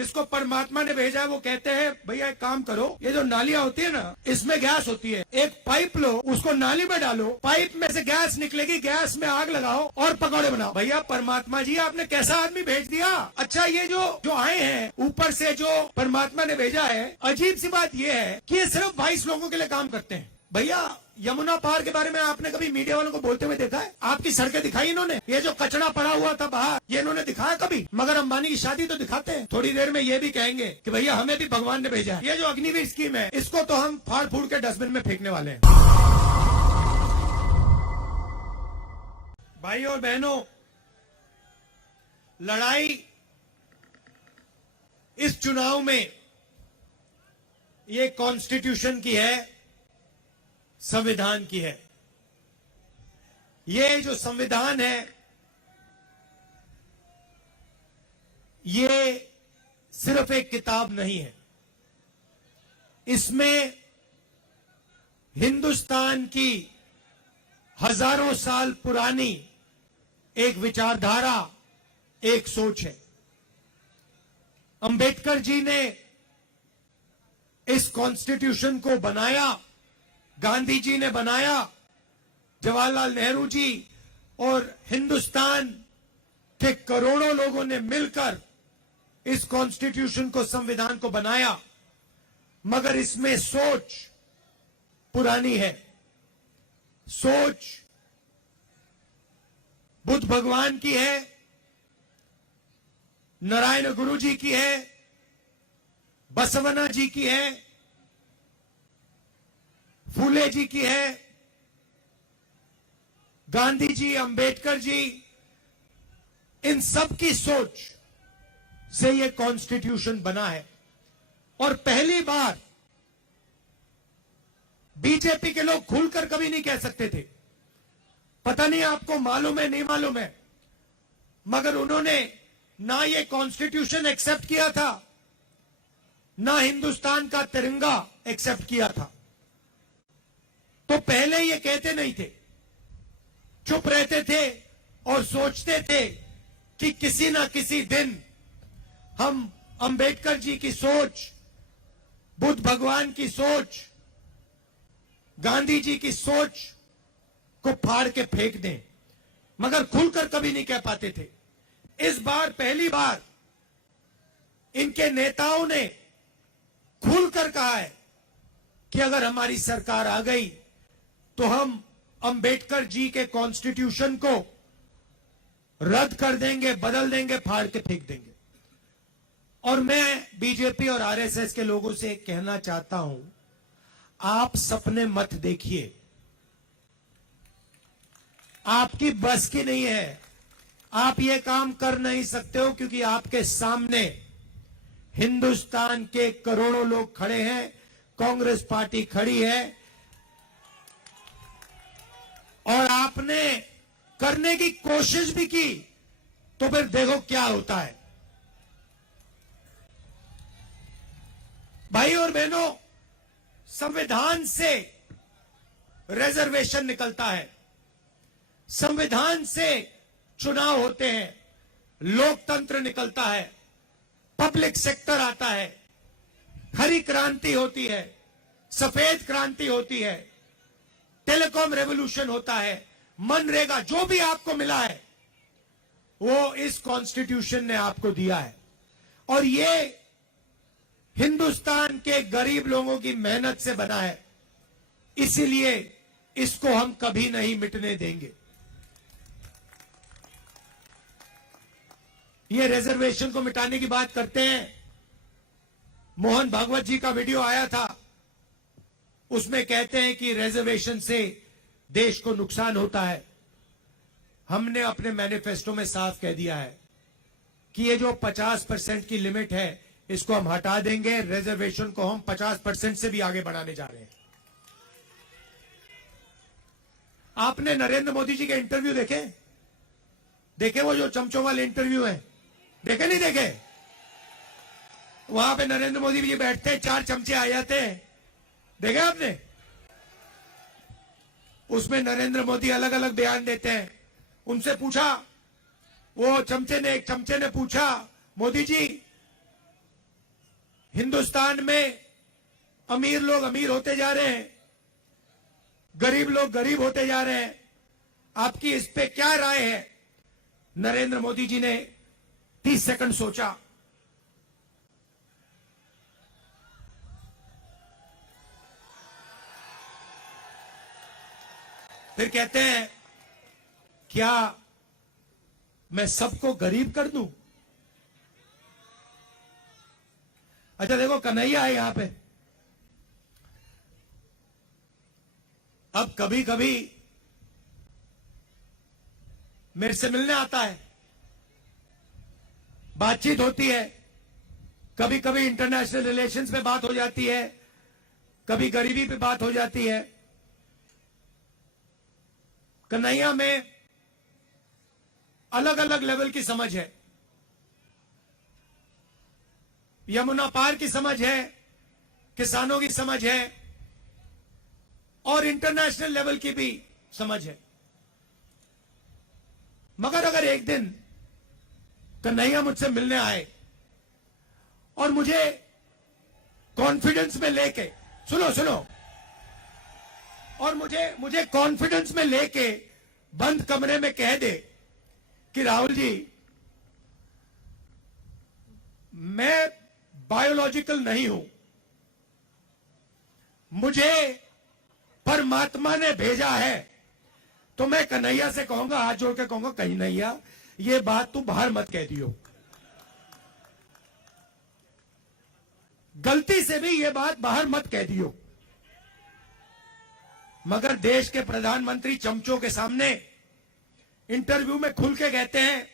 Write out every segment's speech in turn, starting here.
जिसको परमात्मा ने भेजा है वो कहते हैं भैया एक काम करो, ये जो नालियां होती है ना इसमें गैस होती है, एक पाइप लो उसको नाली में डालो, पाइप में से गैस निकलेगी, गैस में आग लगाओ और पकौड़े बनाओ। भैया परमात्मा जी आपने कैसा आदमी भेज दिया। अच्छा ये जो आए हैं ऊपर से जो परमात्मा ने भेजा है, अजीब सी बात ये है कि ये सिर्फ 22 लोगों के लिए काम करते हैं। भैया यमुना पार के बारे में आपने कभी मीडिया वालों को बोलते हुए देखा है? आपकी सड़कें दिखाई इन्होंने? ये जो कचरा पड़ा हुआ था बाहर ये इन्होंने दिखाया कभी? मगर अंबानी की शादी तो दिखाते हैं। थोड़ी देर में ये भी कहेंगे कि भैया हमें भी भगवान ने भेजा है। ये जो अग्निवीर स्कीम है इसको तो हम फाड़ फूड़ के डस्टबिन में फेंकने वाले हैं। भाई और बहनों, लड़ाई इस चुनाव में ये कॉन्स्टिट्यूशन की है, संविधान की है। ये जो संविधान है ये सिर्फ एक किताब नहीं है, इसमें हिंदुस्तान की हजारों साल पुरानी एक विचारधारा, एक सोच है। अंबेडकर जी ने इस कॉन्स्टिट्यूशन को बनाया, गांधी जी ने बनाया, जवाहरलाल नेहरू जी और हिंदुस्तान के करोड़ों लोगों ने मिलकर इस कॉन्स्टिट्यूशन को, संविधान को बनाया। मगर इसमें सोच पुरानी है। सोच बुद्ध भगवान की है, नारायण गुरु जी की है, बसवना जी की है, फूले जी की है, गांधी जी, अंबेडकर जी, इन सब की सोच से ये कॉन्स्टिट्यूशन बना है। और पहली बार बीजेपी के लोग खुलकर कभी नहीं कह सकते थे, पता नहीं आपको मालूम है नहीं मालूम है, मगर उन्होंने ना ये कॉन्स्टिट्यूशन एक्सेप्ट किया था, ना हिंदुस्तान का तिरंगा एक्सेप्ट किया था। तो पहले ये कहते नहीं थे, चुप रहते थे और सोचते थे कि किसी ना किसी दिन हम अंबेडकर जी की सोच, बुद्ध भगवान की सोच, गांधी जी की सोच को फाड़ के फेंक दें, मगर खुलकर कभी नहीं कह पाते थे। इस बार पहली बार इनके नेताओं ने खुलकर कहा है कि अगर हमारी सरकार आ गई तो हम अंबेडकर जी के कॉन्स्टिट्यूशन को रद्द कर देंगे, बदल देंगे, फाड़ के फेंक देंगे। और मैं बीजेपी और आरएसएस के लोगों से कहना चाहता हूं, आप सपने मत देखिए, आपकी बस की नहीं है, आप ये काम कर नहीं सकते हो, क्योंकि आपके सामने हिंदुस्तान के करोड़ों लोग खड़े हैं, कांग्रेस पार्टी खड़ी है, और आपने करने की कोशिश भी की तो फिर देखो क्या होता है। भाई और बहनों, संविधान से रिजर्वेशन निकलता है, संविधान से चुनाव होते हैं, लोकतंत्र निकलता है, पब्लिक सेक्टर आता है, हरी क्रांति होती है, सफेद क्रांति होती है, टेलीकॉम रेवोल्यूशन होता है, मनरेगा, जो भी आपको मिला है वो इस कॉन्स्टिट्यूशन ने आपको दिया है। और ये हिंदुस्तान के गरीब लोगों की मेहनत से बना है, इसीलिए इसको हम कभी नहीं मिटने देंगे। ये रिजर्वेशन को मिटाने की बात करते हैं, मोहन भागवत जी का वीडियो आया था, उसमें कहते हैं कि रिजर्वेशन से देश को नुकसान होता है। हमने अपने मैनिफेस्टो में साफ कह दिया है कि ये जो 50% की लिमिट है इसको हम हटा देंगे, रिजर्वेशन को हम 50% से भी आगे बढ़ाने जा रहे हैं। आपने नरेंद्र मोदी जी के इंटरव्यू देखे वो जो चमचों वाले इंटरव्यू हैं, देखे नहीं देखे? वहां पे नरेंद्र मोदी जी बैठते हैं, 4 चमचे आ जाते हैं, देखे आपने? उसमें नरेंद्र मोदी अलग अलग बयान देते हैं। उनसे पूछा, वो एक चमचे ने पूछा, मोदी जी हिंदुस्तान में अमीर लोग अमीर होते जा रहे हैं, गरीब लोग गरीब होते जा रहे हैं। आपकी इस पे क्या राय है? नरेंद्र मोदी जी ने 30 सेकंड सोचा। फिर कहते हैं क्या मैं सबको गरीब कर दूं? अच्छा देखो, कन्हैया है यहां पे। अब कभी कभी मेरे से मिलने आता है, बातचीत होती है, कभी कभी इंटरनेशनल रिलेशंस पे बात हो जाती है, कभी गरीबी पे बात हो जाती है। कन्हैया में अलग अलग लेवल की समझ है। यमुना पार की समझ है, किसानों की समझ है, और इंटरनेशनल लेवल की भी समझ है। मगर अगर एक दिन कन्हैया मुझसे मिलने आए और मुझे कॉन्फिडेंस में लेके, सुनो, और मुझे कॉन्फिडेंस में लेके बंद कमरे में कह दे कि राहुल जी, मैं बायोलॉजिकल नहीं हूं, मुझे परमात्मा ने भेजा है, तो मैं कन्हैया से कहूंगा, हाथ जोड़ के कहूंगा, कन्हैया ये बात तू बाहर मत कह दियो, गलती से भी ये बात बाहर मत कह दियो। मगर देश के प्रधानमंत्री चमचों के सामने इंटरव्यू में खुल के कहते हैं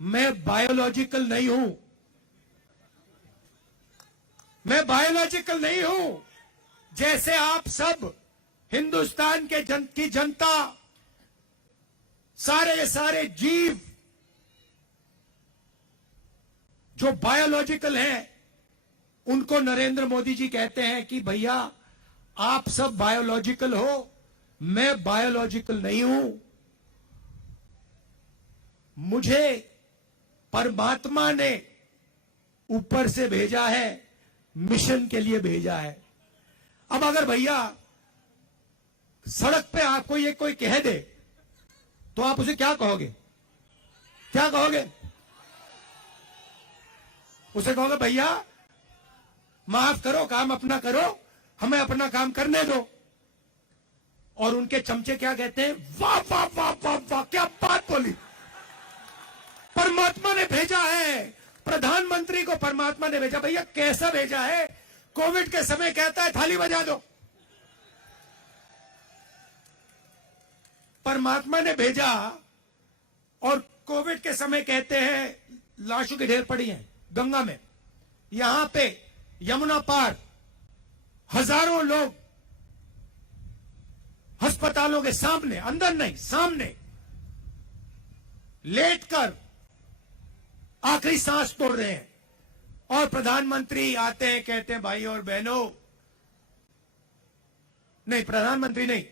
मैं बायोलॉजिकल नहीं हूं, मैं बायोलॉजिकल नहीं हूं। जैसे आप सब हिंदुस्तान की जनता, सारे जीव जो बायोलॉजिकल हैं, उनको नरेंद्र मोदी जी कहते हैं कि भैया आप सब बायोलॉजिकल हो, मैं बायोलॉजिकल नहीं हूं, मुझे परमात्मा ने ऊपर से भेजा है, मिशन के लिए भेजा है। अब अगर भैया सड़क पे आपको ये कोई कह दे तो आप उसे क्या कहोगे? क्या कहोगे? उसे कहोगे भैया माफ करो, काम अपना करो, हमें अपना काम करने दो। और उनके चमचे क्या कहते हैं? वाह वाह वाह वाह वाह, क्या बात बोली, परमात्मा ने भेजा है, प्रधानमंत्री को परमात्मा ने भेजा। भैया कैसा भेजा है? कोविड के समय कहता है थाली बजा दो, परमात्मा ने भेजा। और कोविड के समय कहते हैं लाशों की ढेर पड़ी है गंगा में, यहां पे यमुना पार हजारों लोग अस्पतालों के सामने, अंदर नहीं सामने लेटकर आखिरी सांस तोड़ रहे हैं। और प्रधानमंत्री आते हैं, कहते हैं भाई और बहनों, नहीं प्रधानमंत्री नहीं,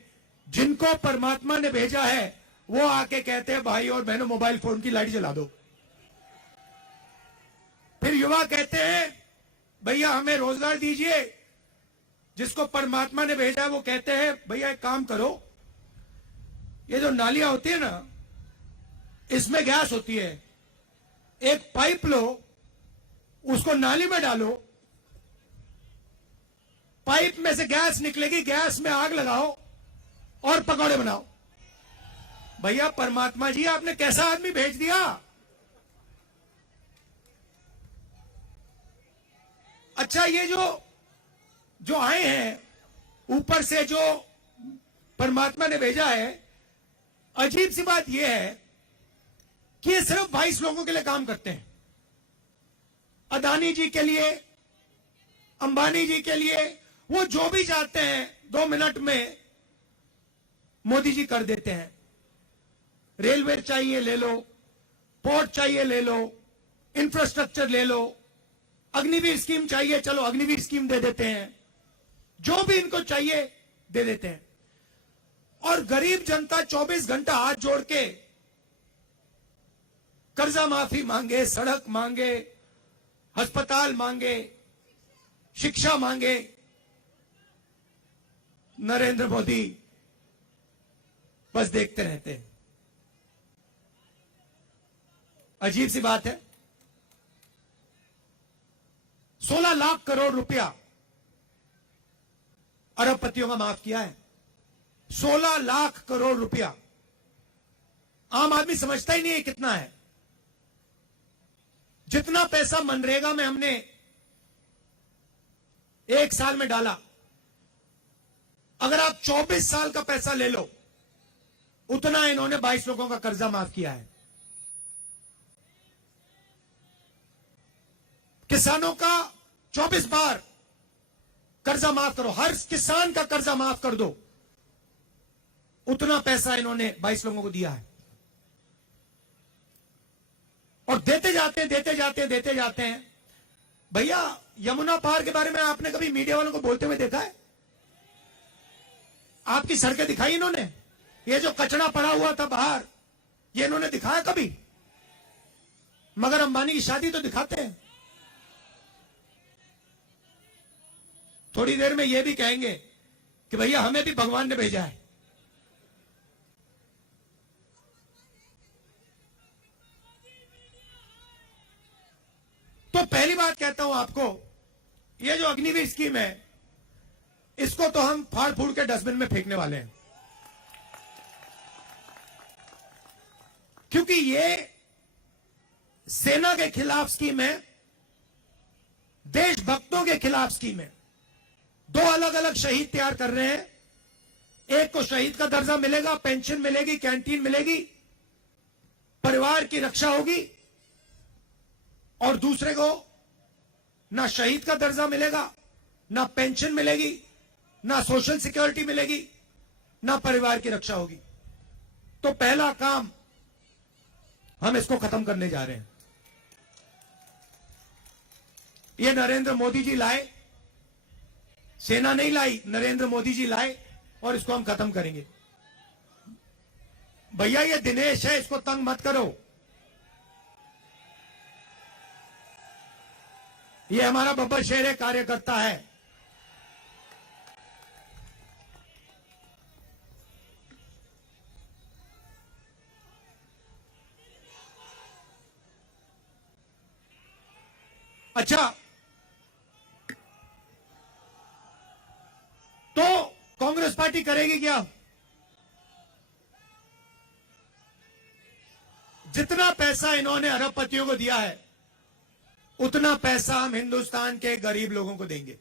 जिनको परमात्मा ने भेजा है वो आके कहते हैं भाई और बहनों मोबाइल फोन की लाइट जला दो। फिर युवा कहते हैं भैया हमें रोजगार दीजिए। जिसको परमात्मा ने भेजा है वो कहते हैं भैया एक काम करो, ये जो नालियां होती है ना, इसमें गैस होती है, एक पाइप लो, उसको नाली में डालो, पाइप में से गैस निकलेगी, गैस में आग लगाओ और पकौड़े बनाओ। भैया परमात्मा जी आपने कैसा आदमी भेज दिया? अच्छा ये जो आए हैं ऊपर से, जो परमात्मा ने भेजा है, अजीब सी बात यह है कि ये सिर्फ 22 लोगों के लिए काम करते हैं। अदानी जी के लिए, अंबानी जी के लिए, वो जो भी चाहते हैं 2 मिनट में मोदी जी कर देते हैं। रेलवे चाहिए ले लो, पोर्ट चाहिए ले लो, इंफ्रास्ट्रक्चर ले लो, अग्निवीर स्कीम चाहिए, चलो अग्निवीर स्कीम दे देते हैं, जो भी इनको चाहिए दे देते हैं। और गरीब जनता 24 घंटा हाथ जोड़ के कर्जा माफी मांगे, सड़क मांगे, अस्पताल मांगे, शिक्षा मांगे, नरेंद्र मोदी बस देखते रहते हैं। अजीब सी बात है, 16 लाख करोड़ रुपया अरबपतियों का माफ किया है। 16 लाख करोड़ रुपया आम आदमी समझता ही नहीं है कितना है। जितना पैसा मनरेगा में हमने एक साल में डाला, अगर आप 24 साल का पैसा ले लो, उतना इन्होंने 22 लोगों का कर्जा माफ किया है। किसानों का 24 बार कर्जा माफ करो, हर किसान का कर्जा माफ कर दो, उतना पैसा इन्होंने 22 लोगों को दिया है। और देते जाते हैं, देते जाते हैं, देते जाते हैं। भैया, यमुना पार के बारे में आपने कभी मीडिया वालों को बोलते हुए देखा है? आपकी सड़कें दिखाई इन्होंने? ये जो कचरा पड़ा हुआ था बाहर, ये इन्होंने दिखाया कभी? मगर अंबानी की शादी तो दिखाते हैं। थोड़ी देर में ये भी कहेंगे कि भैया हमें भी भगवान ने भेजा है। तो पहली बात कहता हूं आपको, ये जो अग्निवीर स्कीम है, इसको तो हम फाड़ फूड़ के डस्टबिन में फेंकने वाले हैं, क्योंकि ये सेना के खिलाफ स्कीम है, देशभक्तों के खिलाफ स्कीम है। दो अलग अलग शहीद तैयार कर रहे हैं। एक को शहीद का दर्जा मिलेगा, पेंशन मिलेगी, कैंटीन मिलेगी, परिवार की रक्षा होगी, और दूसरे को ना शहीद का दर्जा मिलेगा, ना पेंशन मिलेगी, ना सोशल सिक्योरिटी मिलेगी, ना परिवार की रक्षा होगी। तो पहला काम हम इसको खत्म करने जा रहे हैं। ये नरेंद्र मोदी जी लाए, सेना नहीं लाई, नरेंद्र मोदी जी लाए, और इसको हम खत्म करेंगे। भैया, ये दिनेश है, इसको तंग मत करो। ये हमारा बब्बर शेर है, कार्यकर्ता है। अच्छा, तो कांग्रेस पार्टी करेगी क्या? जितना पैसा इन्होंने अरबपतियों को दिया है, उतना पैसा हम हिंदुस्तान के गरीब लोगों को देंगे।